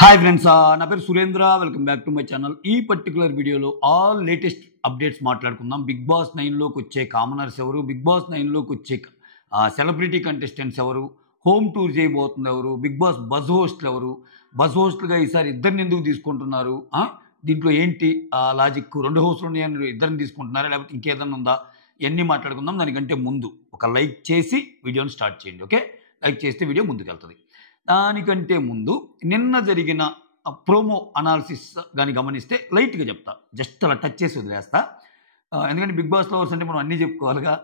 Hi friends, నా పేరు Surendra. Welcome back to my channel. ఈ పర్టికులర్ వీడియోలో ఆల్ లేటెస్ట్ అప్డేట్స్ మాట్లాడుకుందాం. బిగ్ బాస్ 9లోకి వచ్చే కామనర్స్ ఎవరు, బిగ్ బాస్ 9లోకి వచ్చే సెలబ్రిటీ కంటెస్టెంట్స్ ఎవరు, హోమ్ టూర్ చేయబోతుంది ఎవరు, బిగ్ బాస్ బజ్ హోస్ట్లు ఎవరు, బజ్ హోస్ట్లుగా ఈసారి ఇద్దరిని ఎందుకు తీసుకుంటున్నారు, దీంట్లో ఏంటి లాజిక్, 2 హోస్ట్లు ఉన్నాయని ఇద్దరిని తీసుకుంటున్నారా లేకపోతే ఇంకేదన్నా ఉందా, ఇవన్నీ మాట్లాడుకుందాం. దానికంటే ముందు ఒక లైక్ చేసి వీడియోని స్టార్ట్ చేయండి. ఓకే, లైక్ చేస్తే వీడియో ముందుకు వెళ్తుంది. దానికంటే ముందు నిన్న జరిగిన ప్రోమో అనాలిసిస్ కానీ గమనిస్తే లైట్గా చెప్తా, జస్ట్ అలా టచ్ చేసి వదిలేస్తా. ఎందుకంటే బిగ్ బాస్ లవర్స్ అంటే మనం అన్నీ చెప్పుకోవాలిగా.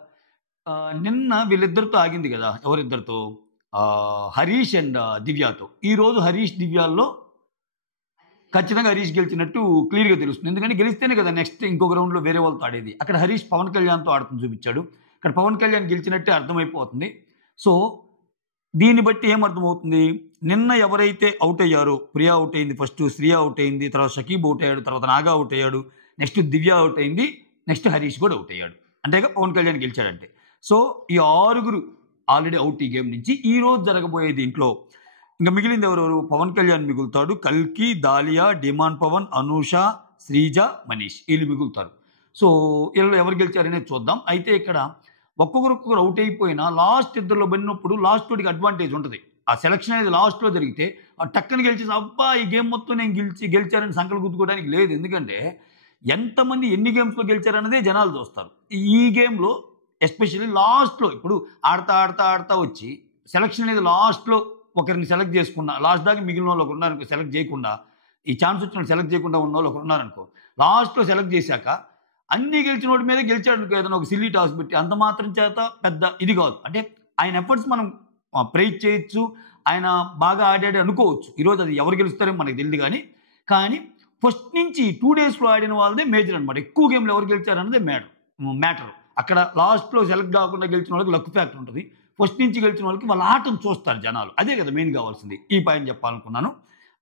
నిన్న వీళ్ళిద్దరితో ఆగింది కదా, ఎవరిద్దరితో, హరీష్ అండ్ దివ్యతో. ఈరోజు హరీష్ దివ్యాల్లో ఖచ్చితంగా హరీష్ గెలిచినట్టు క్లియర్గా తెలుస్తుంది. ఎందుకంటే గెలిస్తేనే కదా నెక్స్ట్ ఇంకొక రౌండ్లో వేరే వాళ్ళతో ఆడేది. అక్కడ హరీష్ పవన్ కళ్యాణ్తో ఆడుతూ చూపించాడు. ఇక్కడ పవన్ కళ్యాణ్ గెలిచినట్టే అర్థమైపోతుంది. సో దీన్ని బట్టి ఏమర్థమవుతుంది, నిన్న ఎవరైతే అవుట్ అయ్యారో, ప్రియా అవుట్ అయింది, ఫస్ట్ శ్రియా అవుట్ అయింది, తర్వాత షకీబ్ అవుట్ అయ్యాడు, తర్వాత నాగా అవుట్ అయ్యాడు, నెక్స్ట్ దివ్య అవుట్ అయింది, నెక్స్ట్ హరీష్ కూడా అవుట్ అయ్యాడు. అంతేగా పవన్ కళ్యాణ్ గెలిచాడంటే. సో ఈ 6 ఆల్రెడీ అవుట్ ఈ గేమ్ నుంచి. ఈ రోజు జరగబోయే దీంట్లో ఇంకా మిగిలింది ఎవరెవరు, పవన్ కళ్యాణ్ మిగులుతాడు, కల్కి, దాలియా, డిమాన్ పవన్, అనూష, శ్రీజ, మనీష్, వీళ్ళు మిగులుతారు. సో వీళ్ళు ఎవరు గెలిచారనేది చూద్దాం. అయితే ఇక్కడ ఒక్కొక్కరు అవుట్ అయిపోయినా లాస్ట్ ఇద్దరిలో పడినప్పుడు లాస్ట్ వాడికి అడ్వాంటేజ్ ఉంటుంది. ఆ సెలక్షన్ అనేది లాస్ట్లో జరిగితే ఆ టక్కని గెలిచేసి అబ్బా ఈ గేమ్ మొత్తం నేను గెలిచారని సంకలు గుద్దుకోవడానికి లేదు. ఎందుకంటే ఎంతమంది ఎన్ని గేమ్స్లో గెలిచారన్నదే జనాలు చూస్తారు. ఈ గేమ్లో ఎస్పెషల్లీ లాస్ట్లో ఇప్పుడు ఆడతా వచ్చి సెలక్షన్ అనేది లాస్ట్లో ఒకరిని సెలెక్ట్ చేసుకున్నా, లాస్ట్ దాకా మిగిలిన వాళ్ళు ఒకరు ఉన్నారనుకో, సెలెక్ట్ చేయకుండా, ఈ ఛాన్స్ వచ్చిన సెలెక్ట్ చేయకుండా ఉన్న వాళ్ళు ఒకరు ఉన్నారనుకో, లాస్ట్లో సెలెక్ట్ చేశాక అన్నీ గెలిచిన వాడి మీద గెలిచాడు అనుకో, ఏదైనా ఒక సిల్లీ టాస్ పెట్టి, అంత మాత్రం చేత పెద్ద ఇది కాదు. అంటే ఆయన ఎఫర్ట్స్ మనం ప్రైజ్ చేయొచ్చు, ఆయన బాగా ఆడాడు అనుకోవచ్చు. ఈరోజు అది ఎవరు గెలుస్తారో మనకు తెలియదు. కానీ ఫస్ట్ నుంచి 2 డేస్లో ఆడిన వాళ్ళదే మేజర్ అనమాట. ఎక్కువ గేమ్లు ఎవరు గెలిచారన్నదే మ్యాటర్. అక్కడ లాస్ట్లో సెలెక్ట్ కాకుండా గెలిచిన వాళ్ళకి లక్ ఫ్యాక్టర్ ఉంటుంది. ఫస్ట్ నుంచి గెలిచిన వాళ్ళకి వాళ్ళ ఆటను చూస్తారు జనాలు. అదే కదా మెయిన్ కావాల్సింది. ఈ పాయింట్ చెప్పాలనుకున్నాను.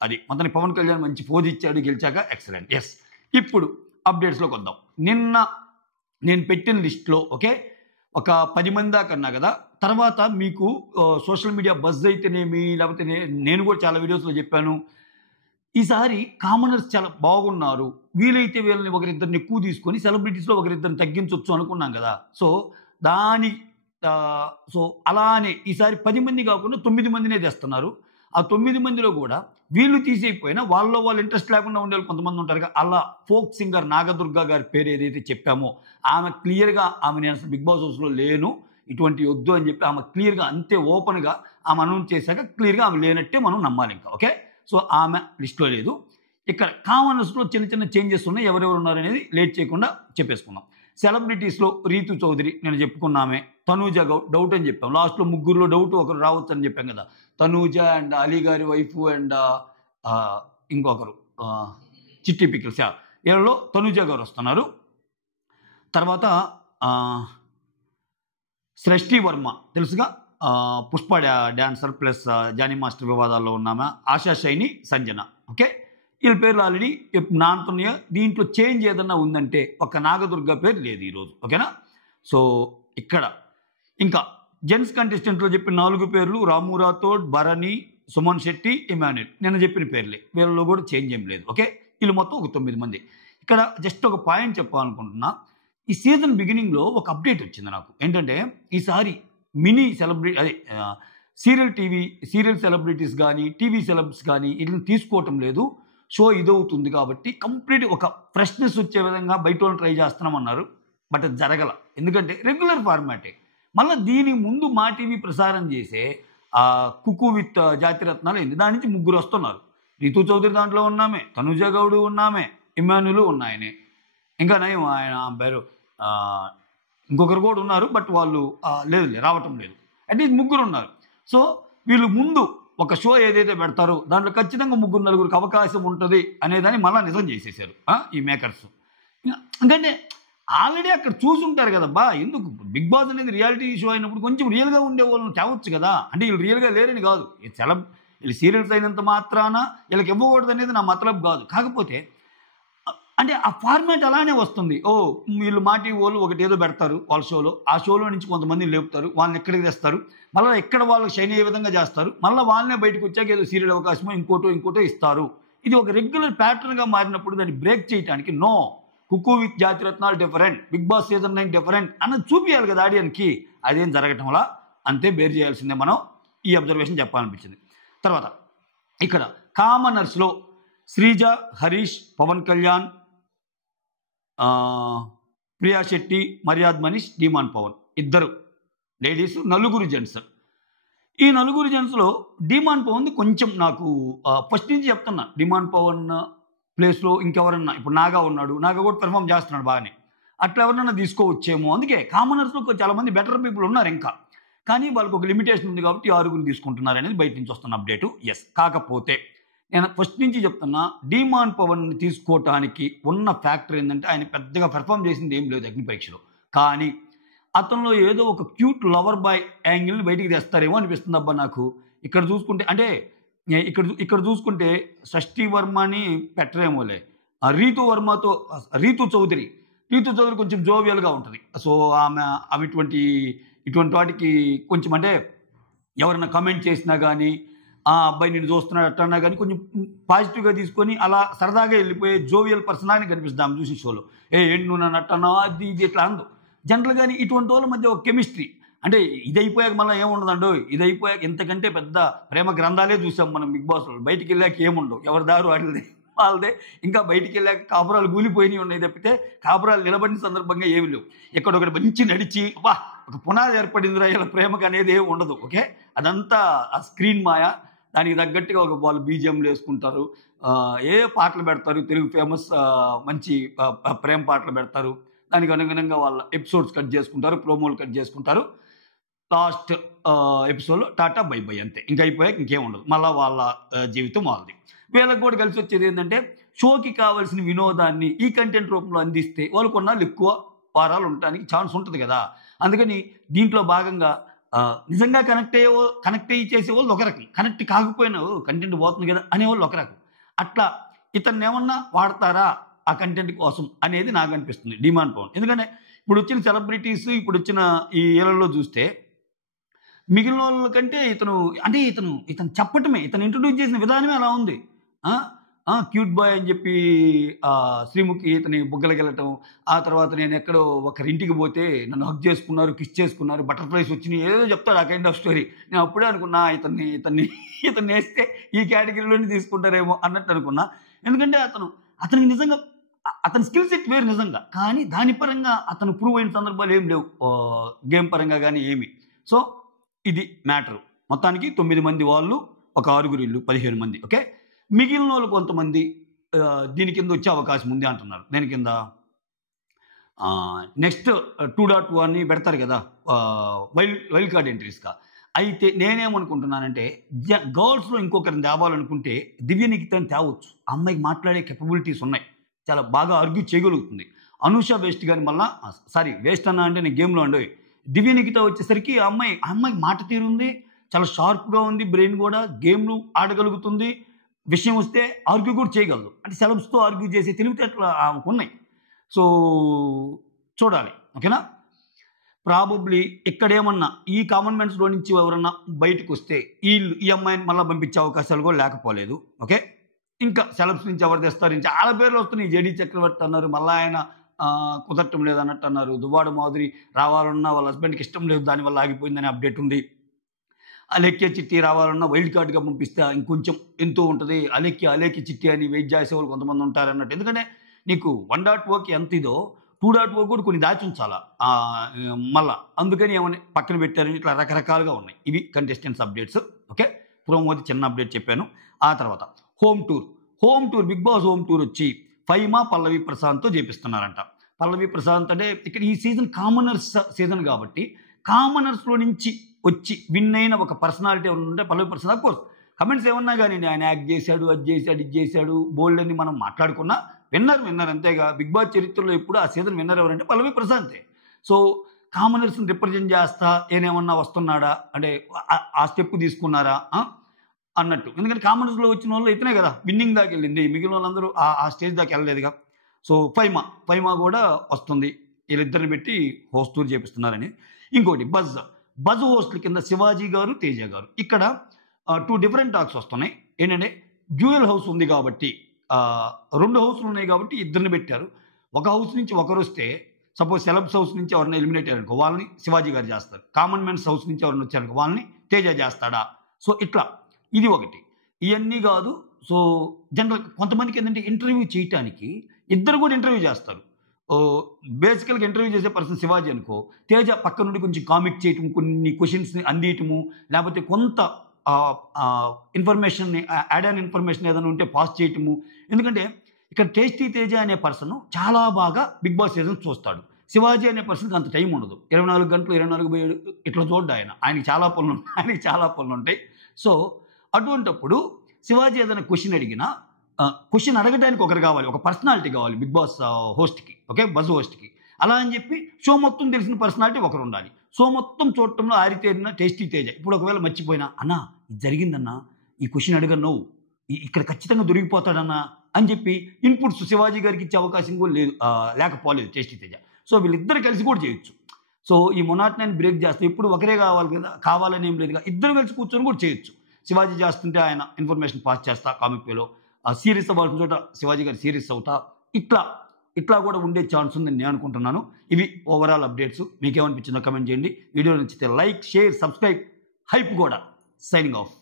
అది మొత్తానికి పవన్ కళ్యాణ్ మంచి పోజ్ ఇచ్చాడు, గెలిచాక ఎక్సలెంట్. ఎస్, ఇప్పుడు అప్డేట్స్లోకి వద్దాం. నిన్న నేను పెట్టిన లిస్ట్లో ఓకే, ఒక 10 మంది దాకా అన్నా కదా. తర్వాత మీకు సోషల్ మీడియా బజ్ అయితేనేమి, లేకపోతే నేను కూడా చాలా వీడియోస్లో చెప్పాను, ఈసారి కామనర్స్ చాలా బాగున్నారు, వీలైతే వీళ్ళని ఒకరిద్దరిని ఎక్కువ తీసుకొని సెలబ్రిటీస్లో ఒకరిద్దరిని తగ్గించవచ్చు అనుకున్నాం కదా. సో అలానే ఈసారి 10 మంది కాకుండా 9 మందినే తెస్తున్నారు. ఆ 9 మందిలో కూడా వీళ్ళు తీసేయకపోయినా వాళ్ళు ఇంట్రెస్ట్ లేకుండా ఉండే కొంతమంది ఉంటారు కదా. అలా ఫోక్ సింగర్ నాగదుర్గ గారి పేరు ఏదైతే చెప్పామో, ఆమె క్లియర్గా నేను అసలు బిగ్ బాస్ హౌస్లో లేను, ఇటువంటి వద్దు అని చెప్పి ఆమె క్లియర్గా అంతే ఓపెన్గా ఆమె అనౌన్స్ చేశాక క్లియర్గా ఆమె లేనట్టే మనం నమ్మాలి ఇంకా. ఓకే, సో ఆమె లిస్ట్లో లేదు. ఇక్కడ కామనర్స్లో చిన్న చేంజెస్ ఉన్నాయి. ఎవరెవరు ఉన్నారనేది లేట్ చేయకుండా చెప్పేసుకుందాం. సెలబ్రిటీస్లో రీతు చౌదరి నేను చెప్పుకున్నామే, తనూజ డౌట్ అని చెప్పాం. లాస్ట్లో ముగ్గురులో డౌట్ ఒకరు రావచ్చు అని చెప్పాం కదా. తనూజ అండ్ అలీ గారి వైఫ్ అండ్ ఇంకొకరు చిట్టి పికిల్స్, వీళ్ళలో తనూజ గారు వస్తున్నారు. తర్వాత సృష్టి వర్మ తెలుసుగా, Pushpa dancer plus Jani master వివాదాల్లో ఉన్నామా, ఆశా షైని, సంజన. ఓకే, వీళ్ళ పేర్లు ఆల్రెడీ నానుతున్నాయో. దీంట్లో చేంజ్ ఏదన్నా ఉందంటే ఒక నాగదుర్గ పేరు లేదు ఈరోజు. ఓకేనా. సో ఇక్కడ ఇంకా జెంట్స్ కంటెస్టెంట్లో చెప్పిన 4 పేర్లు రాము రాథోడ్, భరణి, సుమన్ శెట్టి, ఇమాన్యుల్, నిన్న చెప్పిన పేర్లే. వీళ్ళలో కూడా చేంజ్ ఏం లేదు. ఓకే, వీళ్ళు మొత్తం ఒక 9 మంది. ఇక్కడ జస్ట్ ఒక పాయింట్ చెప్పాలనుకుంటున్నా. ఈ సీజన్ బిగినింగ్లో ఒక అప్డేట్ వచ్చింది నాకు. ఏంటంటే ఈసారి మినీ సీరియల్ సెలబ్రిటీస్ కానీ టీవీ సెలబ్స్ కానీ వీటిని తీసుకోవటం లేదు. షో ఇదవుతుంది కాబట్టి కంప్లీట్ ఒక ఫ్రెష్నెస్ వచ్చే విధంగా బయట వాళ్ళు ట్రై చేస్తున్నామన్నారు. బట్ అది జరగల. ఎందుకంటే రెగ్యులర్ ఫార్మాటే. మళ్ళీ దీని ముందు మా టీవీ ప్రసారం చేసే కుకు విత్ జాతిరత్నాలు అయింది. దాని నుంచి 3 వస్తున్నారు. రీతు చౌదరి దాంట్లో ఉన్నామే, తనుజ గౌడ్ ఉన్నామే, ఇమాన్యులు ఉన్నాయనే, ఇంకా నయం ఆయన పేరు ఇంకొకరు కూడా ఉన్నారు. బట్ వాళ్ళు లేదు రావటం లేదు. అట్లీస్ట్ 3 ఉన్నారు. సో వీళ్ళు ముందు ఒక షో ఏదైతే పెడతారో దాంట్లో ఖచ్చితంగా 3-4కి అవకాశం ఉంటుంది అనేదాన్ని మళ్ళీ నిజం చేసేసారు ఈ మేకర్స్. ఎందుకంటే ఆల్రెడీ అక్కడ చూసుంటారు కదబ్బా. ఎందుకు బిగ్ బాస్ అనేది రియాలిటీ షో అయినప్పుడు కొంచెం రియల్గా ఉండే వాళ్ళని తేవచ్చు కదా. అంటే వీళ్ళు రియల్గా లేరని కాదు, వీళ్ళు సీరియల్స్ అయినంత మాత్రాన వీళ్ళకి ఇవ్వకూడదు అనేది నా మతలబ్ కాదు. కాకపోతే అంటే ఆ ఫార్మాట్ అలానే వస్తుంది. వీళ్ళు మాటి వాళ్ళు ఒకటేదో పెడతారు వాళ్ళ షోలో. ఆ షోలో నుంచి కొంతమందిని లేపుతారు. వాళ్ళని ఇక్కడికి తెస్తారు. మళ్ళా ఎక్కడ వాళ్ళు షైన్ అయ్యే విధంగా చేస్తారు. మళ్ళా వాళ్ళనే బయటకొచ్చాక ఏదో సీరియల్ అవకాశమో ఇంకోటో ఇస్తారు. ఇది ఒక రెగ్యులర్ ప్యాటర్న్‌గా మారినప్పుడు దాన్ని బ్రేక్ చేయటానికి 'cook with Jathiratnalu' different, 'big boss season 9' different అన్నది చూపియాలి కదా ఆడియన్స్‌కి. అదేం జరగటంలా అంతే బేర్ చేయాల్సిందే మనం. ఈ అబ్జర్వేషన్ చెప్పాలనిపించింది. తర్వాత ఇక్కడ కామనర్స్‌లో శ్రీజ, హరీష్, పవన్ కళ్యాణ్, ప్రియా శెట్టి, మర్యాద్ మనీష్, డీమాన్ పవన్ ఇద్దరు లేడీస్, నలుగురు జెంట్స్. ఈ నలుగురు జెంట్స్‌లో డీమాన్ పవన్‌ది కొంచెం నాకు ఫస్ట్ నుంచి చెప్తున్నా. డీమాన్ పవన్ ప్లేస్‌లో ఇంకెవరన్నా ఇప్పుడు నాగా ఉన్నాడు. నాగా కూడా పెర్ఫార్మ్ చేస్తున్నాడు బాగానే. అట్లా ఎవరినన్నా తీసుకోవచ్చేమో. అందుకే కామనర్స్‌లో చాలా మంది బెటర్ పీపుల్ ఉన్నారు ఇంకా. కానీ వాళ్ళకి ఒక లిమిటేషన్ ఉంది కాబట్టి 6గురిని తీసుకుంటున్నారనేది బయట నుంచి వస్తున్న అప్డేటు. కాకపోతే నేను ఫస్ట్ నుంచి చెప్తున్నా, డీమాన్ పవన్‌ని తీసుకోవటానికి ఉన్న ఫ్యాక్టర్ ఏందంటే ఆయన పెద్దగా పెర్ఫార్మ్ చేసింది ఏం లేదు అగ్ని పరీక్షలో. కానీ అతనిలో ఏదో ఒక క్యూట్ లవర్ బాయ్ యాంగిల్‌ని బయటికి తెస్తారేమో అనిపిస్తుందబ్బా నాకు. ఇక్కడ చూసుకుంటే అంటే ఇక్కడ చూసుకుంటే షష్ఠీ వర్మని పెట్టరేమోలే. రీతు చౌదరి కొంచెం జోవియల్‌గా ఉంటది. సో ఆమె ఇటువంటి వాటికి కొంచెం అంటే ఎవరైనా కామెంట్ చేసినా గానీ, ఆ అబ్బాయి నిన్ను చూస్తున్నాడు అట్టన్నా గానీ కొంచెం పాజిటివ్‌గా తీసుకొని అలా సరదాగా వెళ్ళిపోయే జోవియల్ పర్సన్ లాగానే కనిపిస్తది ఆమె చూసిన షోలో. ఏంటి నువ్వు నన్ను అట్టన్నావా అది ఇది ఇట్లా అనదు. జనరల్‌గానే ఇటువంటి వాళ్ళ మధ్య ఒక కెమిస్ట్రీ. అంటే ఇదయిపోయాక మళ్ళా ఏముండదండోయ్. ఇదయిపోయాక ఇంతకంటే పెద్ద ప్రేమ గ్రంథాలే చూసాం మనం బిగ్ బాస్‌లో. బయటికెళ్ళాక ఏముండవు. ఎవరి దారి వాళ్ళదే. ఇంకా బయటికెళ్ళాక కాపురాలు కూలిపోయినయి ఉన్నాయి తప్పితే కాపురాలు నిలబడిన సందర్భంగా ఏమి లేవు. ఎక్కడొకటి మంచి నడిచి ఒక పునాది ఏర్పడిందిరా ఈళ్ళ ప్రేమకనేది ఏమి ఉండదు. ఓకే. అదంతా ఆ స్క్రీన్ మాయ. దానికి తగ్గట్టుగా వాళ్ళు బీజీఎంలేసుకుంటారు. పాటలు పెడతారు. తెలుగు ఫేమస్ మంచి ప్రేమ పాటలు పెడతారు. దానికి అనుగుణంగా వాళ్ళ ఎపిసోడ్స్ కట్ చేసుకుంటారు. ప్రోమోలు కట్ చేసుకుంటారు. లాస్ట్ ఎపిసోడ్‌లో టాటా బై బై అంతే. ఇంక అయిపోయాక ఇంకేముండదు. మళ్ళా వాళ్ళ జీవితం వాళ్ళది. వీళ్ళకి కూడా కలిసొచ్చేది ఏందంటే షోకి కావాల్సిన వినోదాన్ని ఈ కంటెంట్ రూపంలో అందిస్తే వాళ్ళు కొన్నాళ్ళు ఎక్కువ వారాలు ఉండటానికి ఛాన్స్ ఉంటది కదా! అందుకని దీంట్లో భాగంగా నిజంగా కనెక్ట్ అయ్యి చేసేవాళ్ళు ఒక రకం. కనెక్ట్ కాకపోయినా కంటెంట్ పోతుంది కదా అనేవాళ్ళు ఒక రకం. అట్లా ఇతన్నేమన్నా వాడతారా ఆ కంటెంట్ కోసం అనేది నాకనిపిస్తుంది డీమాన్ పవన్. ఎందుకంటే ఇప్పుడొచ్చిన సెలబ్రిటీస్ ఇప్పుడొచ్చిన ఈ ఈళ్ళలో చూస్తే మిగిలినోళ్ళ కంటే ఇతను చెప్పటమే, ఇతను ఇంట్రొడ్యూస్ చేసిన విధానమే అలా ఉంది. క్యూట్ బాయ్ అని చెప్పి శ్రీముఖి ఇతని బుగ్గలకెళ్ళటం, ఆ తర్వాత నేనెక్కడో ఒకరింటికి పోతే నన్ను హగ్ చేసుకున్నారు, కిస్ చేసుకున్నారు, బటర్‌ఫ్లైస్ వచ్చినియి ఏదేదో చెప్తాడు ఆ కైండ్ ఆఫ్ స్టోరీ. నేను అప్పుడే అనుకున్నా ఇతన్నేస్తే ఈ కేటగిరీలోనే తీసుకుంటారేమో అన్నట్టు అనుకున్నా. ఎందుకంటే అతనికి నిజంగా అతని స్కిల్ సెట్ వేరు నిజంగా. కానీ దాని పరంగా అతను ప్రూవ్ అయిన సందర్భాలు ఏమి లేవు. గేమ్ పరంగా గానీ ఏమి. సో ఇది మ్యాటరు. మొత్తానికి 9 మంది వాళ్ళు, ఒక 6గురు ఈళ్ళు 15 మంది. ఓకే. మిగిలినోళ్ళు కొంతమంది దీని కింద వచ్చే అవకాశం ఉంది అంటున్నారు. దేని కింద? నెక్స్ట్ 2.1 అని పెడతారు కదా! వైల్డ్ కార్డ్ ఎంట్రీస్‌గా. అయితే నేనేమనుకుంటున్నానంటే గర్ల్స్‌లో ఇంకొకరిని తేవాలనుకుంటే దివ్య నిఖితని తేవచ్చు. ఆ అమ్మాయికి మాట్లాడే కేపబిలిటీస్ ఉన్నాయి. చాలా బాగా ఆర్గ్యూ చేయగలుగుతుంది. అనూష వేస్ట్ గాని మళ్ళా వేస్ట్ అన్నా అంటే నేను గేమ్‌లో అండోయ్. దివ్య నిఖిత వచ్చేసరికి ఆ అమ్మాయి మాట తీరుంది. చాలా షార్ప్‌గా ఉంది. బ్రెయిన్ కూడా గేమ్‌లు ఆడగలుగుతుంది. విషయం వస్తే ఆర్గ్యూ కూడా చేయగలదు. అంటే సెలబ్స్‌తో ఆర్గ్యూ చేసే తెలివితేటలు ఆమెకున్నాయి. సో చూడాలి. ఓకేనా? ప్రాబబ్లీ ఇక్కడేమన్నా ఈ కామన్ మ్యాన్స్‌లో నుంచి ఎవరన్నా బయటకొస్తే ఈ అమ్మాయిని మళ్ళా పంపించే అవకాశాలు కూడా లేకపోలేదు. ఓకే. ఇంకా సెలబ్స్ నుంచి ఎవరు తెస్తారు? చాలా పేర్లు వస్తున్నాయి. జేడీ చక్రవర్తి అన్నారు. మళ్ళా ఆయన కుదరటం లేదన్నట్టు అన్నారు. దువ్వాడ మాధురి రావాలన్నా వాళ్ళ హస్బెండ్‌కి ఇష్టం లేదు. దానివల్ల ఆగిపోయిందనే అప్డేట్ ఉంది. అలేఖ్య చిట్టి రావాలన్నా వైల్డ్ కార్డ్‌గా పంపిస్తే ఇంకొంచెం ఎంతో ఉంటది. అలేఖ్య చిట్టి అని వెయిట్ చేసేవాళ్ళు కొంతమంది ఉంటారన్నట్టు. ఎందుకంటే నీకు 1.0కి ఎంత ఇదో 2.0 కూడా కొన్ని దాచి ఉంచాలా. మళ్ళా అందుకని ఏమని పక్కన పెట్టారని ఇట్లా రకరకాలుగా ఉన్నాయి. ఇవి కంటెస్టెంట్స్ అప్డేట్స్. ఓకే. ప్రోమోది చిన్న అప్డేట్ చెప్పాను. ఆ తర్వాత home tour big boss home tour వచ్చి ఫైమా, పల్లవి ప్రశాంత్‌తో చేపిస్తున్నారంట. పల్లవి ప్రశాంత్ అంటే ఇక్కడ ఈ సీజన్ కామనర్స్ సీజన్ కాబట్టి కామనర్స్‌లో నుంచి వచ్చి విన్ అయిన ఒక పర్సనాలిటీ ఎవరైనా ఉంటే పల్లవి ప్రశాంత్. అఫ్‌కోర్స్ కమెంట్స్ ఏమన్నా గానీ ఆయన యాక్ట్ చేశాడు, అది చేశాడు, ఇది చేశాడు బోల్డ్ అని మనం మాట్లాడుకున్నా విన్నర్ అంతేగా. బిగ్ బాస్ చరిత్రలో ఎప్పుడు ఆ సీజన్ విన్నర్ ఎవరంటే పల్లవి ప్రశాంతే. సో కామనర్స్‌ని రిప్రజెంట్ చేస్తా ఏనేమన్నా వస్తున్నాడా అంటే ఆ స్టెప్ తీసుకున్నారా అన్నట్టు. ఎందుకంటే కామనర్స్‌లో వచ్చిన వాళ్ళు ఇతనే కదా విన్నింగ్ దాకా వెళ్ళింది. మిగిలిన వాళ్ళందరూ ఆ స్టేజ్ దాకా వెళ్ళలేదుగా. సో ఫైమా కూడా వస్తుంది, వీళ్ళిద్దరిని పెట్టి హోస్ట్ టూర్ చేపిస్తున్నారని. ఇంకోటి బజ్ హోస్ట్ల కింద శివాజీ గారు, తేజ గారు. ఇక్కడ 2 డిఫరెంట్ టాక్స్ వస్తున్నాయి. ఏంటంటే డ్యూయల్ హౌస్ ఉంది కాబట్టి, 2 హౌస్లు ఉన్నాయి కాబట్టి ఇద్దరిని పెట్టారు. ఒక హౌస్ నుంచి ఒకరు వస్తే, సపోజ్ సెలబ్స్ హౌస్ నుంచి ఎవరైనా ఎలిమినేట్ అయ్యారనుకో వాళ్ళని శివాజీ గారు చేస్తారు. కామన్ మెన్స్ హౌస్ నుంచి ఎవరైనా వచ్చారనుకో వాళ్ళని తేజ చేస్తాడా. సో ఇట్లా ఇది ఒకటి. ఇవన్నీ కాదు. సో జనరల్ కొంతమందికి ఏంటంటే ఇంటర్వ్యూ చేయటానికి ఇద్దరు కూడా ఇంటర్వ్యూ చేస్తారు. బేసికల్గా ఇంటర్వ్యూ చేసే పర్సన్ శివాజీ అనుకో, తేజ పక్క నుండి కొంచెం కామిక్ చేయటం, కొన్ని క్వశ్చన్స్ని అందియటము, లేకపోతే కొంత ఇన్ఫర్మేషన్ని యాడ్ ఆన్ ఇన్ఫర్మేషన్ ఏదైనా ఉంటే పాస్ చేయటము. ఎందుకంటే ఇక్కడ టేస్టీ తేజ అనే పర్సన్ చాలా బాగా బిగ్ బాస్ సీజన్ చూస్తాడు. శివాజీ అనే పర్సన్కి అంత టైం ఉండదు. 24 గంటలు 24/7 ఇట్లా చూడ్డా ఆయనకి చాలా పనులు ఉంటాయి. సో అటువంటప్పుడు శివాజీ ఏదైనా క్వశ్చన్ అడిగినా క్వశ్చన్ అడగడానికి ఒకరు కావాలి, ఒక పర్సనాలిటీ కావాలి బిగ్ బాస్ హోస్ట్కి, ఓకే, బజ్ హోస్ట్కి. అలా అని చెప్పి షో మొత్తం తెలిసిన పర్సనాలిటీ ఒకరు ఉండాలి. షో మొత్తం చూడటంలో ఆరితేరిన టేస్టీ తేజ ఇప్పుడు ఒకవేళ మర్చిపోయినా, అన్నా ఇది జరిగిందన్నా, ఈ క్వశ్చన్ అడగను, ఇక్కడ ఖచ్చితంగా దొరికిపోతాడన్నా అని చెప్పి ఇన్పుట్స్ శివాజీ గారికి ఇచ్చే అవకాశం కూడా లేకపోలేదు టేస్టీ తేజ. సో వీళ్ళిద్దరు కలిసి కూడా చేయొచ్చు. సో ఈ మొనాటనీని బ్రేక్ చేస్తే ఇప్పుడు ఒకరే కావాలి కదా, కావాలని ఏం లేదుగా, ఇద్దరు కలిసి కూర్చొని కూడా చేయొచ్చు. శివాజీ చేస్తుంటే ఆయన ఇన్ఫర్మేషన్ పాస్ చేస్తా కామిక్ వేలో, సీరియస్ అవ్వాల్సిన చోట శివాజీ గారు సీరియస్ అవుతా, ఇట్లా కూడా ఉండే ఛాన్స్ ఉందని నేను అనుకుంటున్నాను. ఇవి ఓవరాల్ అప్డేట్స్. మీకేమనిపించిందో కమెంట్ చేయండి. వీడియో నచ్చితే లైక్, షేర్, సబ్స్క్రైబ్. హైప్ కూడా. Signing off.